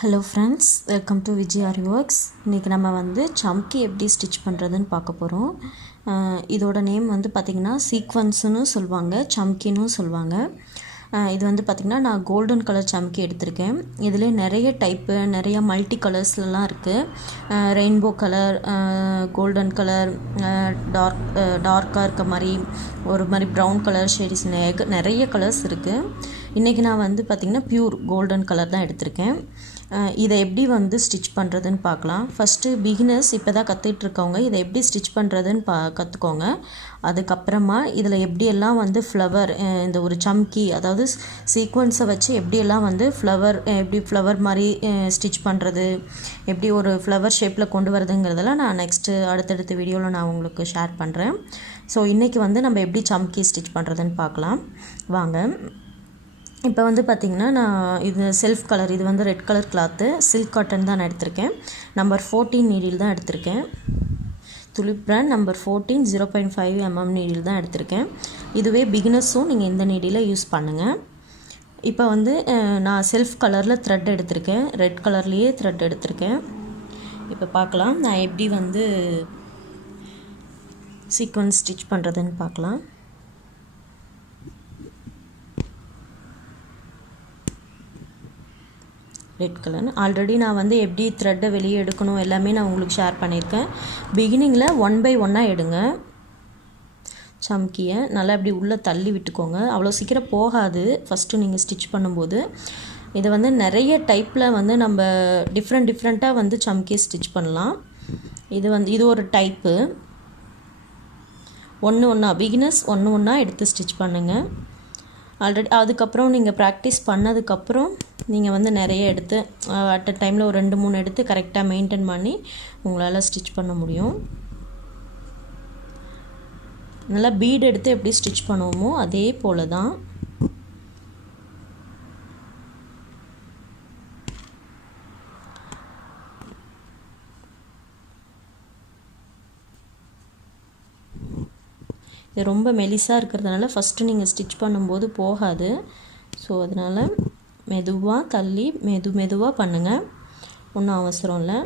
Hello friends, welcome to Aari Works. இன்னைக்கு நம்ம வந்து chunky எப்படி ஸ்டிச் பண்றதுன்னு பார்க்க போறோம். இதோட நேம் வந்து பாத்தீங்கன்னா சீக்வென்ஸ்னு சொல்வாங்க, chunkyனு சொல்வாங்க. இது வந்து பாத்தீங்கன்னா நான் கோல்டன் கலர் chunky எடுத்துர்க்கேன். இதிலே நிறைய டைப், நிறைய மல்டி கலர்ஸ்லாம் இருக்கு. ரெயின்போ கலர், கோல்டன் கலர், டார்க்கா இருக்க மாதிரி ஒரு மாதிரி பிரவுன் கலர் ஷேட்ஸ் நிறைய கலர்ஸ் இருக்கு. இன்னைக்கு நான் வந்து பாத்தீங்கன்னா பியூர் கோல்டன் கலர் தான் எடுத்துர்க்கேன். இதை எப்படி வந்து ஸ்டிச் பண்ணுறதுன்னு பார்க்கலாம். ஃபஸ்ட்டு பிகினர்ஸ் இப்போ தான் கற்றுக்கிட்டு இருக்கவங்க இதை எப்படி ஸ்டிச் பண்ணுறதுன்னு கற்றுக்கோங்க. அதுக்கப்புறமா இதில் எப்படியெல்லாம் வந்து ஃப்ளவர், இந்த ஒரு சம்கி அதாவது சீக்வன்ஸை வச்சு எப்படியெல்லாம் வந்து எப்படி ஃப்ளவர் மாதிரி ஸ்டிச் பண்ணுறது, எப்படி ஒரு ஃப்ளவர் ஷேப்பில் கொண்டு வரதுங்கிறதெல்லாம் நான் அடுத்தடுத்த வீடியோவில் நான் உங்களுக்கு ஷேர் பண்ணுறேன். ஸோ இன்றைக்கி வந்து நம்ம எப்படி சம்கி ஸ்டிச் பண்ணுறதுன்னு பார்க்கலாம் வாங்க. இப்போ வந்து பார்த்திங்கன்னா நான் இது செல்ஃப் கலர், இது வந்து red colour cloth, silk cotton தான் நான் எடுத்திருக்கேன். நம்பர் 14 நீடில் தான் எடுத்திருக்கேன். Tulip brand number 14 0.5 mm needle தான் எடுத்திருக்கேன். இதுவே பிகினர்ஸும் நீங்கள் இந்த நீடியில் யூஸ் பண்ணுங்கள். இப்போ வந்து நான் செல்ஃப் கலரில் த்ரெட் எடுத்திருக்கேன், ரெட் கலர்லேயே த்ரெட் எடுத்திருக்கேன். இப்போ பார்க்கலாம் நான் எப்படி வந்து சீக்வன்ஸ் ஸ்டிச் பண்ணுறதுன்னு பார்க்கலாம். ரெட் கலர் ஆல்ரெடி நான் வந்து எப்படி த்ரெட்டை வெளியே எடுக்கணும் எல்லாமே நான் உங்களுக்கு ஷேர் பண்ணியிருக்கேன். பிகினிங்கில் 1 by 1 எடுங்க. சம்கியை நல்லா இப்படி உள்ளே தள்ளி விட்டுக்கோங்க, அவ்வளோ சீக்கிரம் போகாது ஃபஸ்ட்டு நீங்கள் ஸ்டிச் பண்ணும்போது. இதை வந்து நிறைய டைப்பில் வந்து நம்ம டிஃப்ரெண்ட்டாக வந்து சம்கி ஸ்டிச் பண்ணலாம். இது ஒரு டைப்பு. ஒன்றா பிகினர்ஸ் ஒன்றா எடுத்து ஸ்டிச் பண்ணுங்கள். ஆல்ரெடி அதுக்கப்புறம் நீங்கள் ப்ராக்டிஸ் பண்ணதுக்கப்புறம் நீங்கள் வந்து நிறைய எடுத்து அட் அ டைமில் ஒரு 2-3 எடுத்து கரெக்டாக மெயின்டைன் பண்ணி உங்களால் ஸ்டிச் பண்ண முடியும். நல்லா பீட் எடுத்து எப்படி ஸ்டிச் பண்ணுவோமோ அதே போல் தான். இது ரொம்ப மெலிசாக இருக்கிறதுனால ஃபஸ்ட்டு நீங்கள் ஸ்டிச் பண்ணும்போது போகாது. ஸோ அதனால் மெதுவாக தள்ளி மெதுவாக பண்ணுங்கள், ஒன்றும் அவசரம் இல்லை.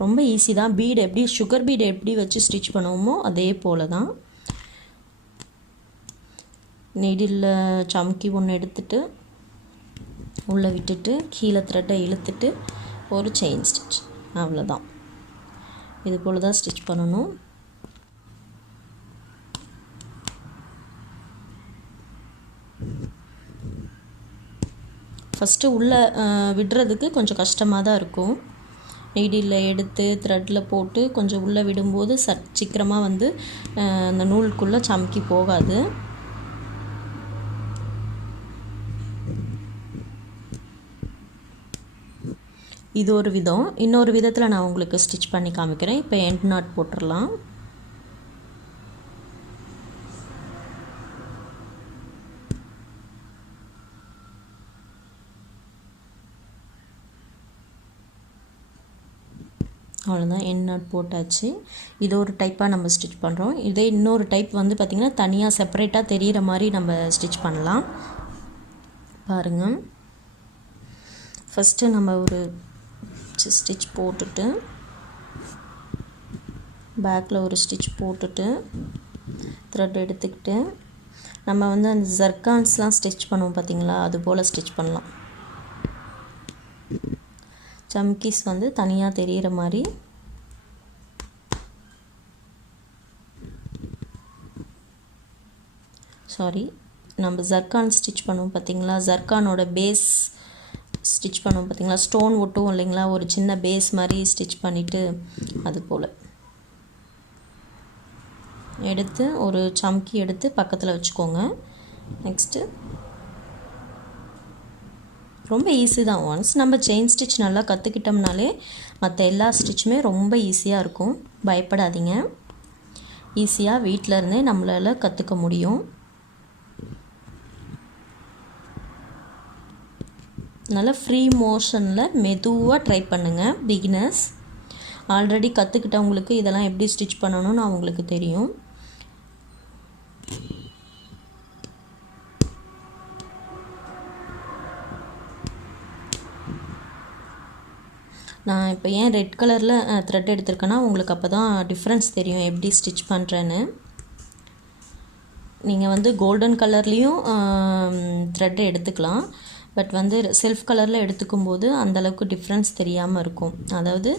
ரொம்ப ஈஸி தான். பீடு எப்படி சுகர் பீடு எப்படி வச்சு ஸ்டிச் பண்ணுவோமோ அதே போல் தான். நீடில் சம்கி ஒன்று எடுத்துட்டு உள்ளே விட்டுட்டு கீழே த்ரெட்டை இழுத்துட்டு ஒரு செயின் ஸ்டிச், அவ்வளோதான். இது போல் தான் ஸ்டிச் பண்ணணும். ஃபஸ்ட்டு உள்ளே விடுறதுக்கு கொஞ்சம் கஷ்டமாக தான் இருக்கும். நீடில் எடுத்து த்ரெட்டில் போட்டு கொஞ்சம் உள்ளே விடும்போது சீக்கிரமாக வந்து அந்த நூலுக்குள்ளே சம்கி போகாது. இது ஒரு விதம். இன்னொரு விதத்தில் நான் உங்களுக்கு ஸ்டிச் பண்ணி காமிக்கிறேன். இப்போ எண்ட் நாட் போட்டுடலாம். அவ்வளோதான், எண்ட் நாட் போட்டாச்சு. இது ஒரு டைப்பாக நம்ம ஸ்டிச் பண்ணுறோம். இதே இன்னொரு டைப் வந்து பார்த்திங்கன்னா தனியாக செப்பரேட்டாக தெரிகிற மாதிரி நம்ம ஸ்டிச் பண்ணலாம். பாருங்கள், ஃபஸ்ட்டு நம்ம ஒரு ஸ்டிச் போட்டுட்டு பேக்கில் ஒரு ஸ்டிச் போட்டுட்டு த்ரெட் எடுத்துக்கிட்டு நம்ம வந்து அந்த ஜர்கான்ஸ்லாம் ஸ்டிச் பண்ணுவோம் பார்த்திங்களா, அது போல் ஸ்டிச் பண்ணலாம். சம்கீஸ் வந்து தனியாக தெரிகிற மாதிரி நம்ம ஜர்கான் ஸ்டிச் பண்ணுவோம் பார்த்திங்களா, ஜர்கானோட பேஸ் ஸ்டிச் பண்ணுவோம் பார்த்திங்களா, ஸ்டோன் ஒட்டும் இல்லைங்களா, ஒரு சின்ன பேஸ் மாதிரி ஸ்டிச் பண்ணிவிட்டு அது போல் எடுத்து ஒரு சம்கி எடுத்து பக்கத்தில் வச்சுக்கோங்க. நெக்ஸ்ட்டு ரொம்ப ஈஸி தான். ஒன்ஸ் நம்ம செயின் ஸ்டிச் நல்லா கற்றுக்கிட்டோம்னாலே மற்ற எல்லா ஸ்டிச்சுமே ரொம்ப ஈஸியாக இருக்கும். பயப்படாதீங்க, ஈஸியாக வீட்டில் இருந்தே நம்மளால் கற்றுக்க முடியும். நல்லா ஃப்ரீ மோஷனில் மெதுவாக ட்ரை பண்ணுங்கள் பிகினர்ஸ். ஆல்ரெடி கற்றுக்கிட்டவங்களுக்கு இதெல்லாம் எப்படி ஸ்டிச் பண்ணணும்னு அவங்களுக்கு தெரியும். நான் இப்போ ஏன் ரெட் கலரில் த்ரெட் எடுத்திருக்கேன்னா உங்களுக்கு அப்போ தான் டிஃப்ரென்ஸ் தெரியும் எப்படி ஸ்டிச் பண்ணுறேன்னு. நீங்கள் வந்து கோல்டன் கலர்லேயும் த்ரெட் எடுத்துக்கலாம். பட் வந்து செல்ஃப் கலரில் எடுத்துக்கும் போது அந்தளவுக்கு டிஃப்ரென்ஸ் தெரியாமல் இருக்கும். அதாவது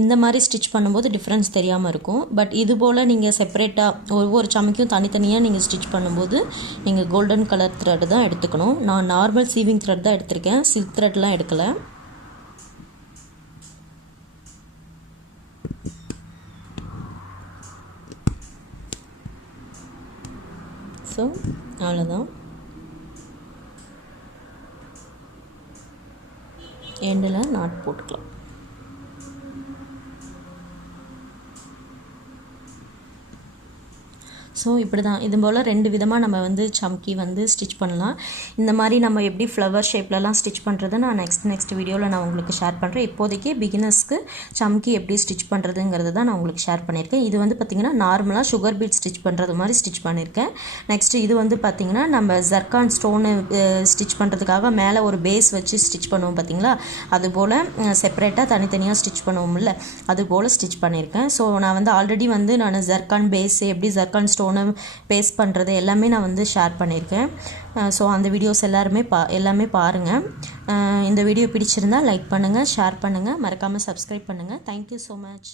இந்த மாதிரி ஸ்டிச் பண்ணும்போது டிஃப்ரென்ஸ் தெரியாமல் இருக்கும். பட் இது போல் நீங்கள் செப்பரேட்டாக ஒவ்வொரு சமைக்கும் தனித்தனியாக நீங்கள் ஸ்டிச் பண்ணும்போது நீங்கள் கோல்டன் கலர் த்ரெட் தான் எடுத்துக்கணும். நான் நார்மல் சீவிங் த்ரெட் தான் எடுத்திருக்கேன், சில்க் த்ரெட்லாம் எடுக்கலை. ஸோ அவ்வளோதான். எண்டில் நாட் போட்டுக்கலாம். ஸோ இப்படி தான் இது போல் 2 விதமாக நம்ம வந்து சம்கி வந்து ஸ்டிச் பண்ணலாம். இந்த மாதிரி நம்ம எப்படி ஃப்ளவர் ஷேப்லலாம் ஸ்டிச் பண்ணுறது நான் நெக்ஸ்ட் வீடியோவில் நான் உங்களுக்கு ஷேர் பண்ணுறேன். இப்போதைக்கு பிகினர்ஸ்க்கு சம்கி எப்படி ஸ்டிச் பண்ணுறதுங்கிறது தான் நான் உங்களுக்கு ஷேர் பண்ணியிருக்கேன். இது வந்து பார்த்திங்கன்னா நார்மலாக சுகர் பீட் ஸ்டிச் பண்ணுறது மாதிரி ஸ்டிச் பண்ணியிருக்கேன். நெக்ஸ்ட்டு இது வந்து பார்த்திங்கன்னா நம்ம ஜர்கான் ஸ்டோனு ஸ்டிச் பண்ணுறதுக்காக மேலே ஒரு பேஸ் வச்சு ஸ்டிச் பண்ணுவோம் பார்த்திங்களா, அதுபோல் செப்பரேட்டாக தனித்தனியாக ஸ்டிச் பண்ணுவோம்ல, அதுபோல் ஸ்டிச் பண்ணியிருக்கேன். ஸோ நான் வந்து ஆல்ரெடி வந்து நான் ஜர்கான் பேஸ் எப்படி ஜர்கான் ஸ்டோனை பேஸ்ட் பண்ணுறது எல்லாமே நான் வந்து ஷேர் பண்ணியிருக்கேன். ஸோ அந்த வீடியோஸ் எல்லாமே பாருங்கள். இந்த வீடியோ பிடிச்சிருந்தால் லைக் பண்ணுங்கள், ஷேர் பண்ணுங்கள், மறக்காமல் சப்ஸ்கிரைப் பண்ணுங்கள். Thank you so much.